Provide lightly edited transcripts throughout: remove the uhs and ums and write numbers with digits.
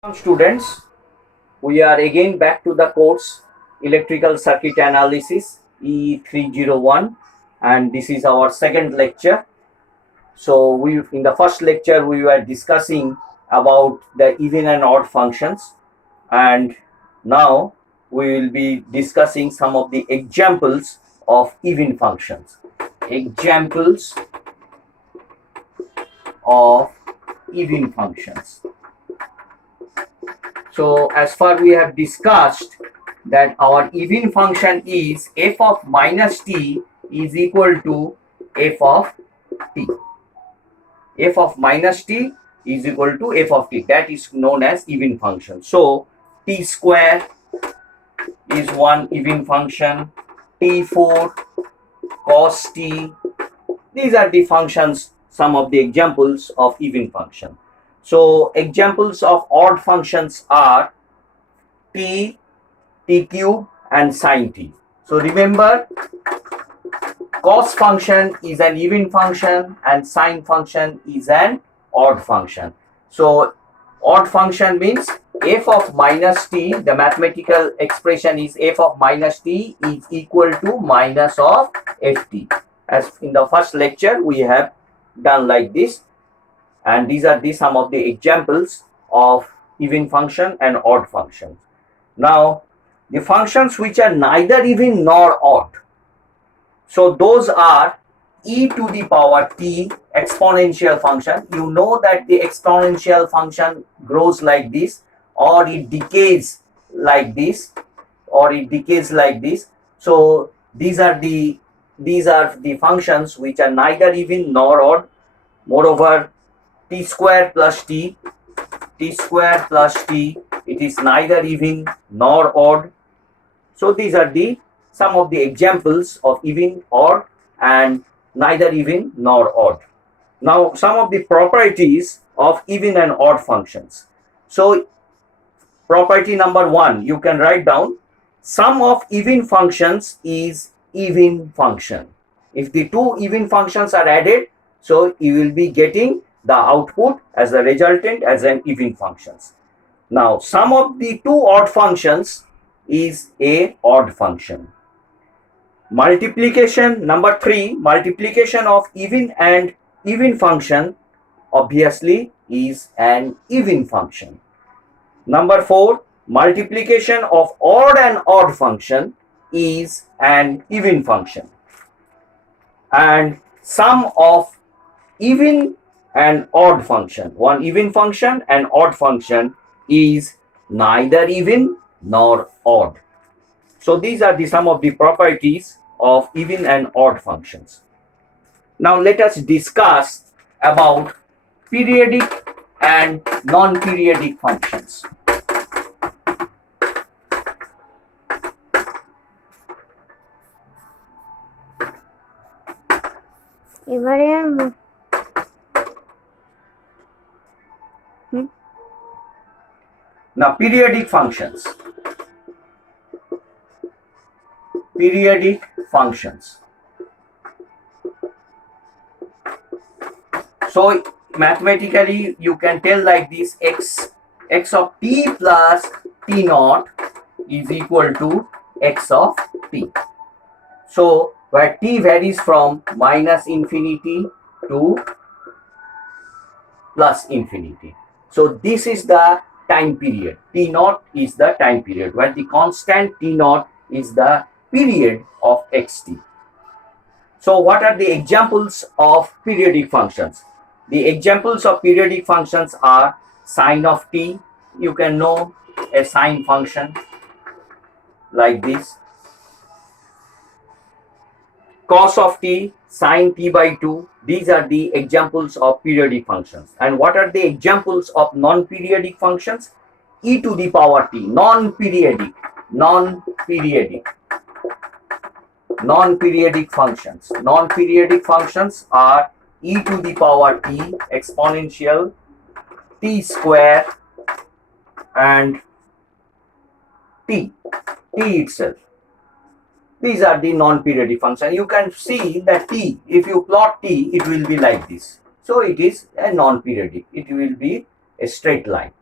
Students, we are again back to the course Electrical Circuit Analysis E301, and this is our second lecture. So we in the first lecture we were discussing about the even and odd functions, and now we will be discussing some of the examples of even functions. Examples of even functions. So as far we have discussed that our even function is f of minus t is equal to f of t. F of minus t is equal to f of t. That is known as even function. So t square is one even function. T4 cos t. These are the functions, some of the examples of even function. So examples of odd functions are t, t cube and sin t. So remember, cos function is an even function and sin function is an odd function. So odd function means f of minus t, the mathematical expression is f of minus t is equal to minus of ft. As in the first lecture we have done like this, and these are some of the examples of even function and odd function. Now the functions which are neither even nor odd, so those are e to the power t exponential function. You know that the exponential function grows like this, or it decays like this, or it decays like this. So these are the functions which are neither even nor odd. Moreover, t square plus t, it is neither even nor odd. So these are some of the examples of even, odd, and neither even nor odd. Now some of the properties of even and odd functions. So property number 1, you can write down, sum of even functions is even function. If the two even functions are added, so you will be getting the output as a resultant as an even functions. Now sum of the two odd functions is a odd function. Multiplication number 3, multiplication of even and even function obviously is an even function. Number 4, multiplication of odd and odd function is an even function. And sum of even and odd function, one even function and odd function, is neither even nor odd. So these are some of the properties of even and odd functions. Now let us discuss about periodic and non-periodic functions. Now periodic functions. Periodic functions. So mathematically you can tell like this, x of t plus t naught is equal to x of t. So where t varies from minus infinity to plus infinity. So this is the time period. T naught is the time period, where the constant t naught is the period of xt. So what are the examples of periodic functions? The examples of periodic functions are sine of t. You can know a sine function like this. Cos of t, sine t by 2. These are the examples of periodic functions. And what are the examples of non-periodic functions? E to the power t, non-periodic functions. Non-periodic functions are e to the power t exponential, t square, and t itself. These are the non-periodic functions. You can see that t, if you plot t, it will be like this. So it is a non-periodic. It will be a straight line.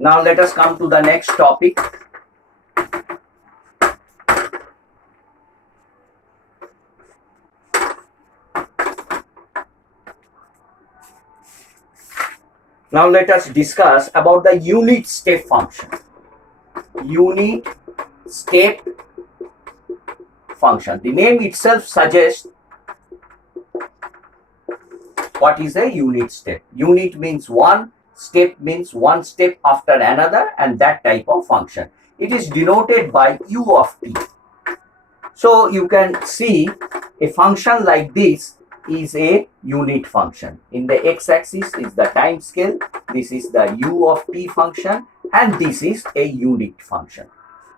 Now let us come to the next topic. Now let us discuss about the unit step function. Unit step function. The name itself suggests what is a unit step. Unit means one, step means one step after another, and that type of function. It is denoted by u of t. So you can see a function like this is a unit function. In the x-axis is the time scale, this is the u of t function, and this is a unit function.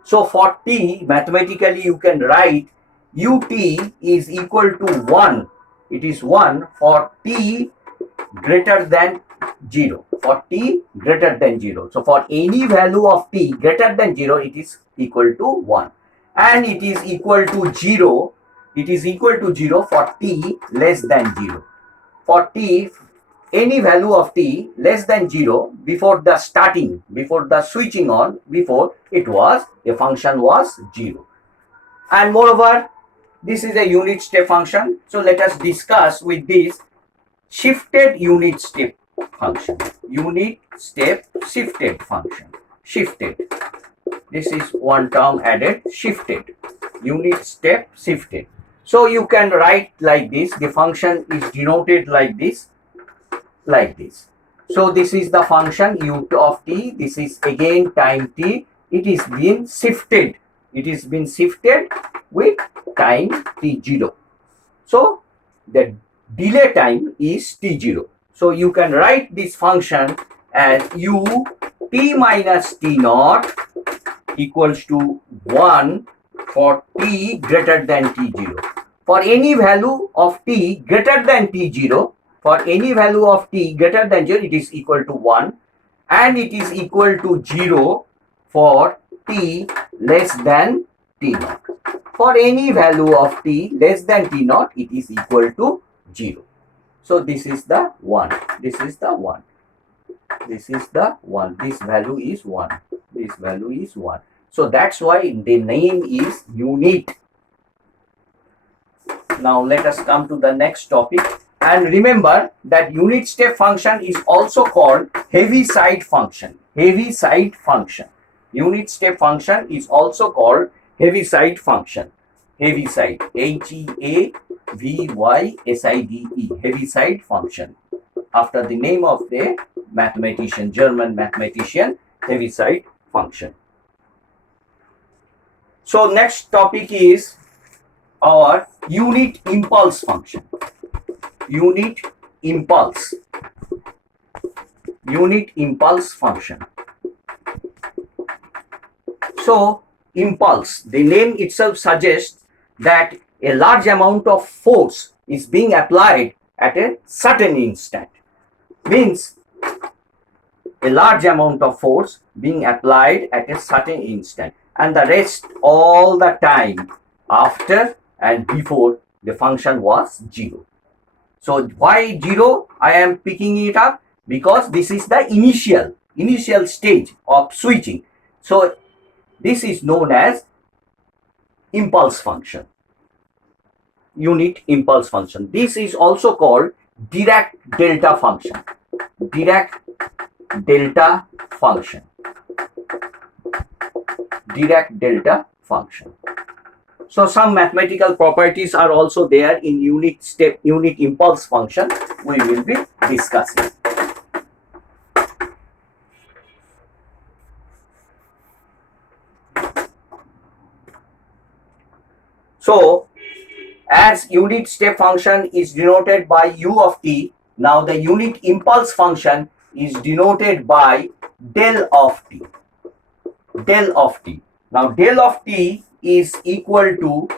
So for t, mathematically you can write ut is equal to 1. It is 1 for t greater than 0. For t greater than 0. So for any value of t greater than 0, it is equal to 1. And it is equal to 0. It is equal to 0 for t less than 0. For t, any value of t less than 0 before the starting, before the switching on, before it was, a function was 0. And moreover, this is a unit step function. So let us discuss with this shifted unit step function. Unit step shifted function. Shifted. This is one term added, shifted. Unit step shifted. So you can write like this. The function is denoted like this. Like this. So this is the function u of t. This is again time t. It is being shifted. It is being shifted with time t0. So the delay time is t0. So you can write this function as u t minus t naught equals to 1 for t greater than t0. For any value of t greater than t0, for any value of t greater than 0, it is equal to 1, and it is equal to 0 for t less than t naught. For any value of t less than t naught, it is equal to 0. So this is the 1. This is the 1. This is the 1. This value is 1. This value is 1. So that's why the name is unit. Now let us come to the next topic. And remember that unit step function is also called Heaviside function. Heaviside function. Unit step function is also called Heaviside function. Heaviside. H-E-A-V-Y-S-I-D-E. Heaviside function. After the name of the mathematician, German mathematician, Heaviside function. So next topic is our unit impulse function. Unit impulse. Unit impulse function. So impulse, the name itself suggests that a large amount of force is being applied at a certain instant. Means a large amount of force being applied at a certain instant, and the rest all the time after and before the function was 0. So why 0? I am picking it up because this is the initial stage of switching. So this is known as impulse function. Unit impulse function. This is also called Dirac delta function. Dirac delta function. Dirac delta function. So some mathematical properties are also there in unit impulse function. We will be discussing. So as unit step function is denoted by u of t, now the unit impulse function is denoted by del of t. Del of t. Now del of t is equal to,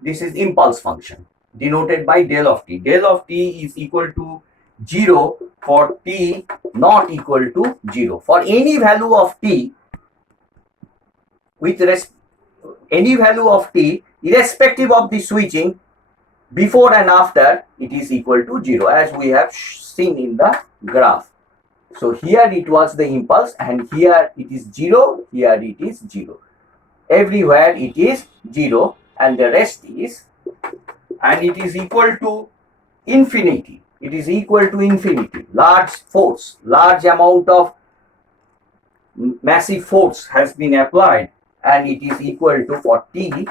this is impulse function denoted by del of t. Del of t is equal to 0 for t not equal to 0. For any value of t, any value of t irrespective of the switching, before and after, it is equal to 0, as we have seen in the graph. So here it was the impulse, and here it is 0, here it is 0. Everywhere it is 0, and the rest is, and it is equal to infinity. It is equal to infinity. Large force, large amount of massive force has been applied, and it is equal to for t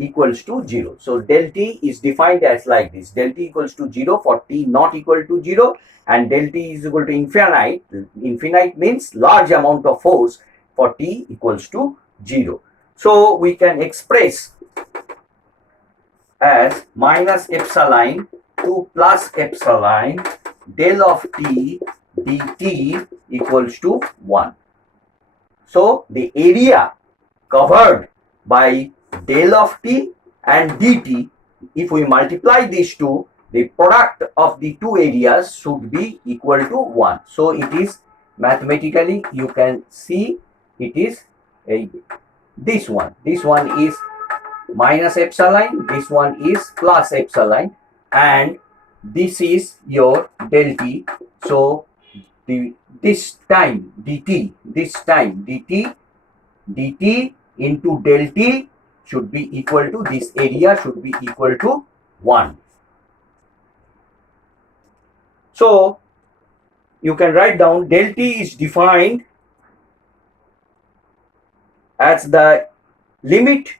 equals to 0. So del t is defined as like this: del t equals to 0 for t not equal to 0, and del t is equal to infinite. Infinite means large amount of force for t equals to 0. So we can express as minus epsilon to plus epsilon del of t dt equals to 1. So the area covered by del of t and dt, if we multiply these two, the product of the two areas should be equal to 1. So it is mathematically, you can see it is this one. This one is minus epsilon, this one is plus epsilon, and this is your del t. So this time dt into del t should be equal to, this area should be equal to 1. So you can write down del t is defined as the limit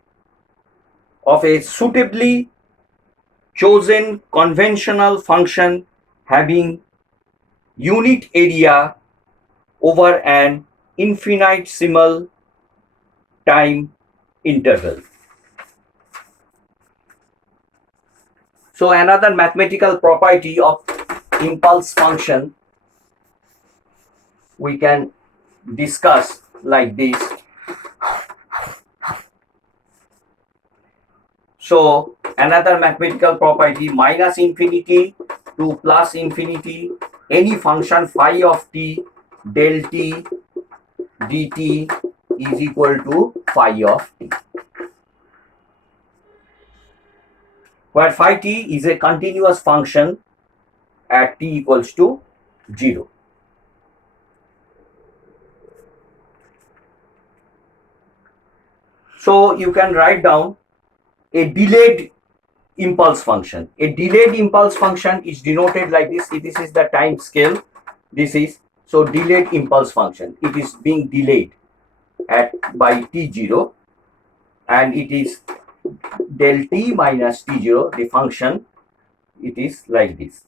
of a suitably chosen conventional function having unit area over an infinitesimal time interval. So another mathematical property of impulse function we can discuss like this. So another mathematical property, minus infinity to plus infinity, any function phi of t del t dt is equal to phi of t, where phi t is a continuous function at t equals to 0. So you can write down a delayed impulse function. A delayed impulse function is denoted like this. This is the time scale. This is, so delayed impulse function. It is being delayed at by t0, and it is del t minus t0, the function. It is like this.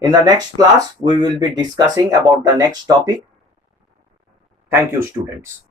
In the next class, we will be discussing about the next topic. Thank you, students.